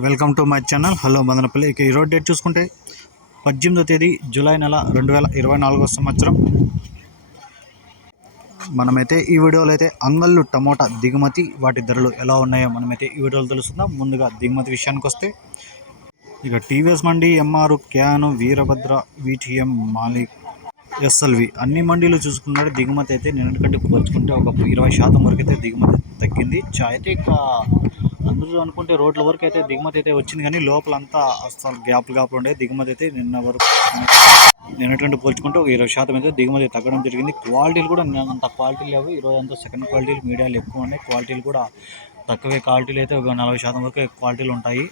Welcome to my channel. Hello Madanapalle. ఇక ఈరోజు date చూసుకుంటే పద్దెనిమిదో తేదీ జూలై నెల రెండు వేల ఇరవై నాలుగో సంవత్సరం. మనమైతే ఈ వీడియోలో అయితే అంగళ్ళు టమోటా దిగుమతి వాటి ధరలు ఎలా ఉన్నాయో మనమైతే ఈ వీడియోలో తెలుసుకుందాం. ముందుగా దిగుమతి విషయానికి వస్తే ఇక టీవీఎస్ మండి ఎంఆర్ క్యాను వీరభద్ర విటిఎం మాలిక్ ఎస్ఎల్వి అన్ని మండీలు చూసుకున్నాడు. దిగుమతి అయితే నిన్నటికంటే పోల్చుకుంటే ఒక ఇరవై శాతం వరకు అయితే దిగుమతి తగ్గింది. చా అయితే ఇక అందరూ అనుకుంటే రోడ్ల వరకు అయితే దిగుమతి అయితే వచ్చింది కానీ లోపల అంతా అసలు గ్యాప్ గ్యాప్ ఉండే. దిగుమతి అయితే నిన్న వరకు నిన్నటువంటి పోల్చుకుంటే ఒక ఇరవై శాతం అయితే దిగుమతి తగ్గడం జరిగింది. క్వాలిటీలు కూడా నిన్న అంత క్వాలిటీ లేవు. ఈరోజు అంతా సెకండ్ క్వాలిటీలు మీడియాలు ఎక్కువ ఉన్నాయి. క్వాలిటీలు కూడా తక్కువే. క్వాలిటీలు అయితే ఒక నలభై శాతం వరకు క్వాలిటీలు ఉంటాయి.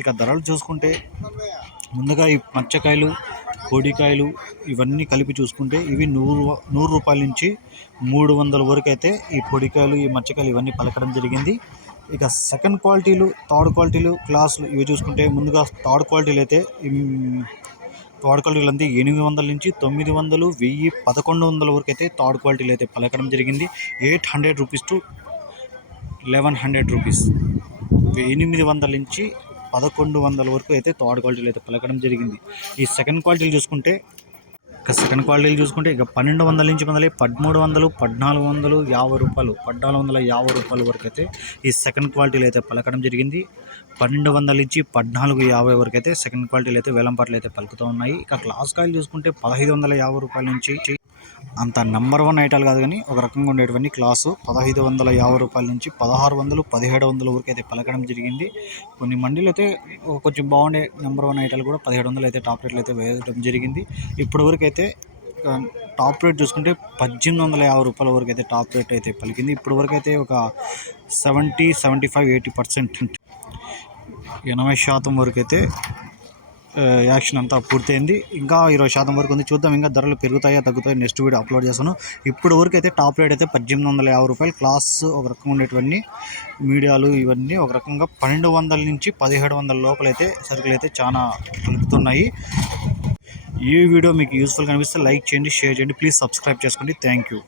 ఇక ధరలు చూసుకుంటే ముందుగా ఈ మచ్చకాయలు కోడికాయలు ఇవన్నీ కలిపి చూసుకుంటే ఇవి నూరు నూరు రూపాయల నుంచి మూడు వందల వరకు అయితే ఈ పొడికాయలు ఈ మచ్చకాయలు ఇవన్నీ పలకడం జరిగింది. ఇక సెకండ్ క్వాలిటీలు థర్డ్ క్వాలిటీలు క్లాసులు ఇవి చూసుకుంటే ముందుగా థర్డ్ క్వాలిటీలు అయితే థర్డ్ క్వాలిటీలు అంతా ఎనిమిది వందల నుంచి తొమ్మిది వందలు వెయ్యి పదకొండు వందల వరకు అయితే థర్డ్ క్వాలిటీలు అయితే పలకడం జరిగింది. Eight hundred rupees to eleven hundred rupees ఎనిమిది వందల నుంచి పదకొండు వందల వరకు అయితే థర్డ్ క్వాలిటీలు అయితే పలకడం జరిగింది. ఈ సెకండ్ క్వాలిటీలు చూసుకుంటే ఇక సెకండ్ క్వాలిటీలు చూసుకుంటే ఇక పన్నెండు వందల నుంచి మొదలై పదమూడు వందలు పద్నాలుగు వందలు యాభై రూపాయలు పద్నాలుగు వందల యాభై రూపాయల వరకు అయితే ఈ సెకండ్ క్వాలిటీలు అయితే పలకడం జరిగింది. పన్నెండు వందల నుంచి పద్నాలుగు యాభై వరకు అయితే సెకండ్ క్వాలిటీలు అయితే వేలంపాట్లు అయితే పలుకుతూ ఉన్నాయి. ఇక క్లాస్ కాయలు చూసుకుంటే పదహైదు వందల యాభై రూపాయల నుంచి అంత నెంబర్ వన్ ఐటాలు కాదు కానీ ఒక రకంగా ఉండేటువంటి క్లాసు పదహైదు వందల యాభై రూపాయల నుంచి పదహారు వందలు పదిహేడు వందల వరకు అయితే పలకడం జరిగింది. కొన్ని మండీలు అయితే కొంచెం బాగుండే నెంబర్ వన్ ఐటాలు కూడా పదిహేడు వందలు అయితే టాప్ రేట్లు అయితే వేయడం జరిగింది. ఇప్పటి వరకు అయితే టాప్ రేట్ చూసుకుంటే పద్దెనిమిది వందల యాభై రూపాయల వరకు అయితే టాప్ రేట్ అయితే పలికింది. ఇప్పటి వరకు అయితే ఒక seventy seventy five eighty percent ఎనభై శాతం వరకు అయితే యాక్షన్ అంతా పూర్తయింది. ఇంకా ఇరవై శాతం వరకు ఉంది. చూద్దాం ఇంకా ధరలు పెరుగుతాయా తగ్గుతాయో నెక్స్ట్ వీడియో అప్లోడ్ చేస్తాను. ఇప్పుడు వరకు అయితే టాప్ రేట్ అయితే పద్దెనిమిది వందల యాభై రూపాయలు. క్లాస్ ఒక రకంగా ఉండేటివన్నీ మీడియాలు ఇవన్నీ ఒక రకంగా పన్నెండు వందల నుంచి పదిహేడు వందల లోపలైతే సరుకులు అయితే చాలా కలుపుతున్నాయి. ఈ వీడియో మీకు యూస్ఫుల్ కనిపిస్తే లైక్ చేయండి షేర్ చేయండి. ప్లీజ్ సబ్స్క్రైబ్ చేసుకోండి. Thank you.